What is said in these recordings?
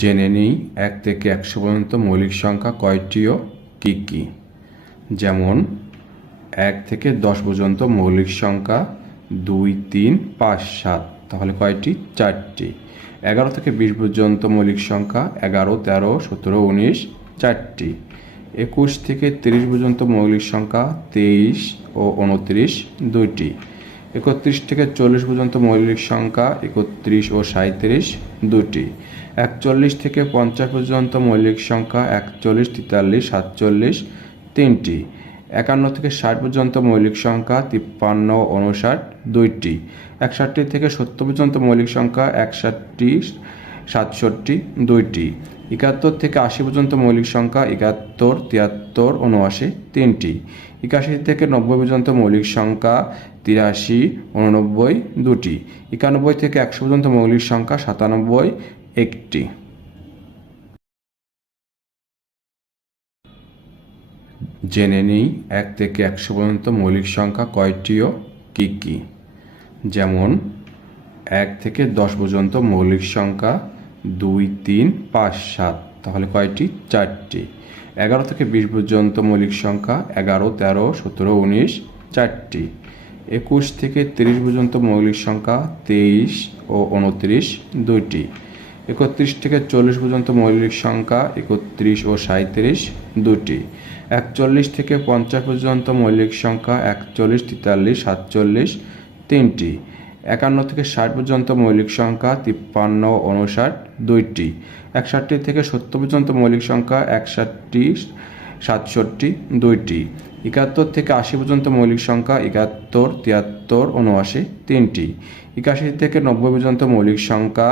জেনে নিই 1 থেকে 100 পর্যন্ত মৌলিক সংখ্যা কয়টি ও কী কী। যেমন 1 থেকে 10 পর্যন্ত মৌলিক সংখ্যা 2, 3, 5, 7, তাহলে কয়টি? 4টি। 11 থেকে 20 পর্যন্ত মৌলিক সংখ্যা 11, 13, 17, 19, 4টি। 21 থেকে 30 পর্যন্ত মৌলিক সংখ্যা 23 ও 29, 2টি। 31 থেকে 40 পর্যন্ত মৌলিক সংখ্যা 31 ও 37, 2টি। 41 থেকে 50 পর্যন্ত মৌলিক সংখ্যা 41, 43, 47, 3টি। 51 থেকে 60 পর্যন্ত মৌলিক সংখ্যা 53, 59, 2টি। 61 থেকে 70 পর্যন্ত মৌলিক সংখ্যা 61, 67, 2টি। 71 থেকে 80 পর্যন্ত মৌলিক সংখ্যা 71, 73, 79, 3টি। 81 থেকে 90 পর্যন্ত মৌলিক সংখ্যা 83, 89, 2টি। 91 থেকে 100 পর্যন্ত মৌলিক সংখ্যা 97, 1টি। জেনে নিই 1 থেকে 100 পর্যন্ত মৌলিক সংখ্যা কয়টি ও কী কী। যেমন 1 থেকে 10 পর্যন্ত মৌলিক সংখ্যা 2, 3, 5, 7, তাহলে কয়টি? 4টি। 11 থেকে 20 পর্যন্ত মৌলিক সংখ্যা 11, 13, 17, 19, 4টি। 21 থেকে 30 পর্যন্ত মৌলিক সংখ্যা 23 ও 29, 2টি। 31 থেকে 40 পর্যন্ত মৌলিক সংখ্যা 31 ও 37, 2টি। 41 থেকে 50 পর্যন্ত মৌলিক সংখ্যা 41, 43, 47, 3টি। 51 থেকে 60 পর্যন্ত মৌলিক সংখ্যা 53, 59, 2টি। 61 থেকে 70 পর্যন্ত মৌলিক সংখ্যা 61, 67, 2টি। 71 থেকে 80 পর্যন্ত মৌলিক সংখ্যা 71, 73, 79, 3টি। 81 থেকে 90 পর্যন্ত মৌলিক সংখ্যা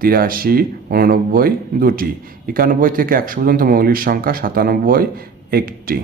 83, 89, 2টি। 91 থেকে 100 পর্যন্ত মৌলিক সংখ্যা 97, 1টি।